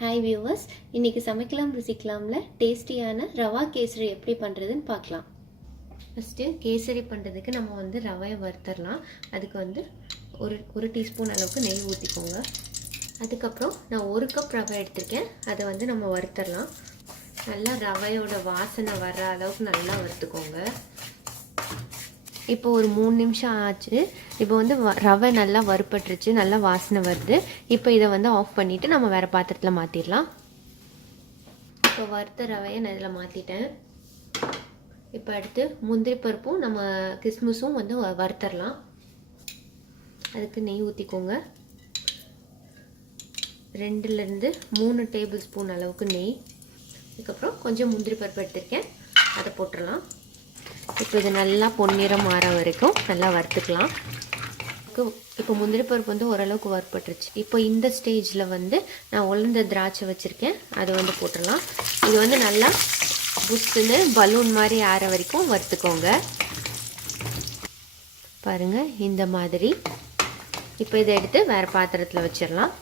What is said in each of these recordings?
Hi viewers, இன்றைக்கி சமைக்கலாம் ருசிக்கலாமில் டேஸ்டியான ரவா கேசரி எப்படி பண்ணுறதுன்னு பார்க்கலாம். ஃபஸ்ட்டு கேசரி பண்ணுறதுக்கு நம்ம ரவையை வறுத்தரலாம். அதுக்கு ஒரு டீஸ்பூன் அளவுக்கு நெய் ஊற்றிக்கோங்க. அதுக்கப்புறம் நான் 1 கப் ரவை எடுத்திருக்கேன். அதை நம்ம வறுத்தரலாம். நல்லா ரவையோட வாசனை வர்ற அளவுக்கு நல்லா வறுத்துக்கோங்க. இப்போ ஒரு 3 நிமிஷம் ஆச்சு. இப்போ ரவை நல்லா வறுப்பட்டுருச்சு, நல்லா வாசனை வருது. இப்போ இதை ஆஃப் பண்ணிவிட்டு நம்ம வேறு பாத்திரத்தில் மாற்றிடலாம். இப்போ வறுத்த ரவையை நான் இதில் மாற்றிட்டேன். இப்போ அடுத்து முந்திரி பருப்பும் நம்ம கிஸ்மிஸும் வறுத்தரலாம். அதுக்கு நெய் ஊற்றிக்கோங்க. 2லேருந்து 3 டேபிள் ஸ்பூன் அளவுக்கு நெய். அதுக்கப்புறம் கொஞ்சம் முந்திரி பருப்பு எடுத்திருக்கேன், அதை போட்டுடலாம். இப்போ இது நல்லா பொன்னிறம் மாற வரைக்கும் நல்லா வறுத்துக்கலாம். இப்போ முந்திரி பருப்பு ஓரளவுக்கு வறுப்பட்டுருச்சு. இப்போ இந்த ஸ்டேஜில் நான் உலர்ந்த திராட்சை வச்சுருக்கேன், அதை போட்டுடலாம். இது நல்லா புஷ்ஷுன்னு பலூன் மாதிரி ஆற வரைக்கும் வறுத்துக்கோங்க. பாருங்கள், இந்த மாதிரி. இப்போ இதை எடுத்து வேறு பாத்திரத்தில் வச்சிடலாம்.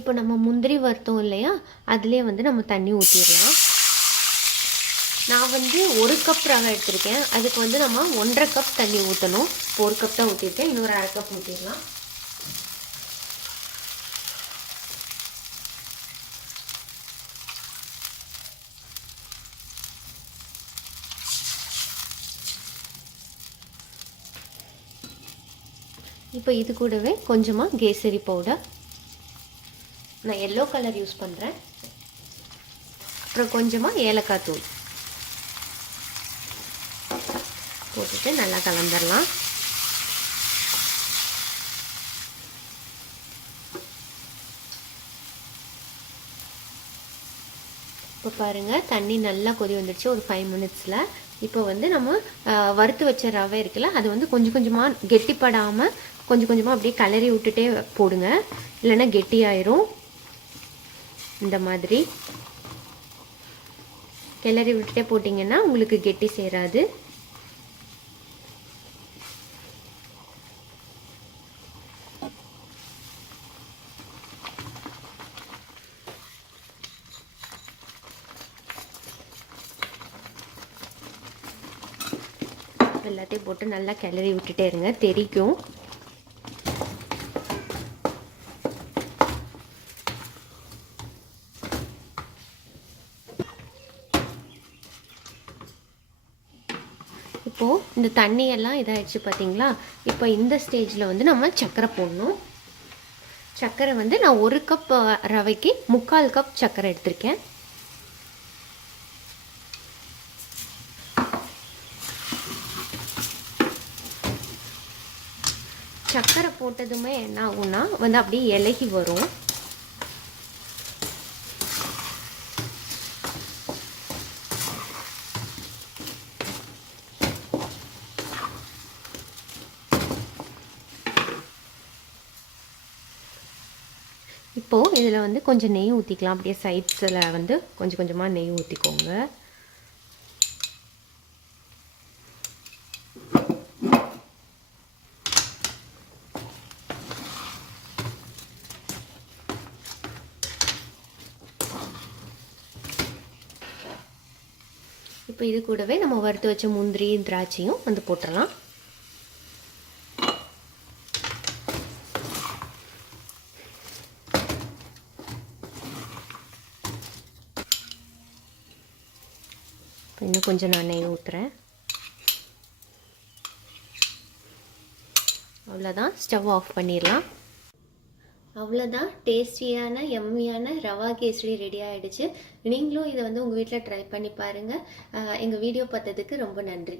இப்போ நம்ம முந்திரி வறுத்தோம் இல்லையா, அதுலேயே நம்ம தண்ணி ஊற்றிடலாம். நான் 1 கப் ரவை எடுத்திருக்கேன். அதுக்கு நம்ம 1.5 கப் தண்ணி ஊற்றணும். இப்போ 1 கப் தான் ஊற்றிருக்கேன், இன்னொரு 1/2 கப் ஊற்றிடலாம். இப்போ இது கூடவே கொஞ்சமாக கேசரி பவுடர், நான் எல்லோ கலர் யூஸ் பண்ணுறேன். அப்புறம் கொஞ்சமாக ஏலக்காய் தூள் போட்டுட்டு நல்லா கலந்துடலாம். இப்போ பாருங்கள், தண்ணி நல்லா கொதி வந்துடுச்சு ஒரு 5 மினிட்ஸில். இப்போ நம்ம வறுத்து வச்ச ரவை இருக்குல்ல, அது கொஞ்சம் கொஞ்சமாக கெட்டிப்படாமல் கொஞ்சம் கொஞ்சமாக அப்படியே கிளறி விட்டுட்டே போடுங்க, இல்லைன்னா கெட்டியாயிரும். இந்த மாதிரி கிளறி விட்டுட்டே போட்டிங்கன்னா உங்களுக்கு கெட்டி சேராது. எல்லாத்தையும் போட்டு நல்லா கிளறி விட்டுட்டே இருங்க, தெரிக்கும். இப்போது இந்த தண்ணியெல்லாம் இதாகிடுச்சு பார்த்தீங்களா. இப்போ இந்த ஸ்டேஜில் நம்ம சர்க்கரை போடணும். சர்க்கரை நான் 1 கப் ரவைக்கு 3/4 கப் சர்க்கரை எடுத்திருக்கேன். சர்க்கரை போட்டதுமே என்ன ஆகும்னா அப்படியே இலகி வரும். இப்போது இதில் கொஞ்சம் நெய் ஊற்றிக்கலாம். அப்படியே சைட்ஸில் கொஞ்சம் கொஞ்சமாக நெய் ஊற்றிக்கோங்க. இப்போ இது கூடவே நம்ம வறுத்து வச்ச முந்திரி திராட்சையும் போட்டுடலாம். இன்னும் கொஞ்சம் நான் நெய் ஊற்றுறேன். அவ்வளோதான், ஸ்டவ் ஆஃப் பண்ணிடலாம். அவ்வளோதான், டேஸ்டியான எம்மியான ரவா கேசரி ரெடி ஆகிடுச்சு. நீங்களும் இதை உங்கள் வீட்டில் ட்ரை பண்ணி பாருங்கள். எங்கள் வீடியோ பார்த்ததுக்கு ரொம்ப நன்றி.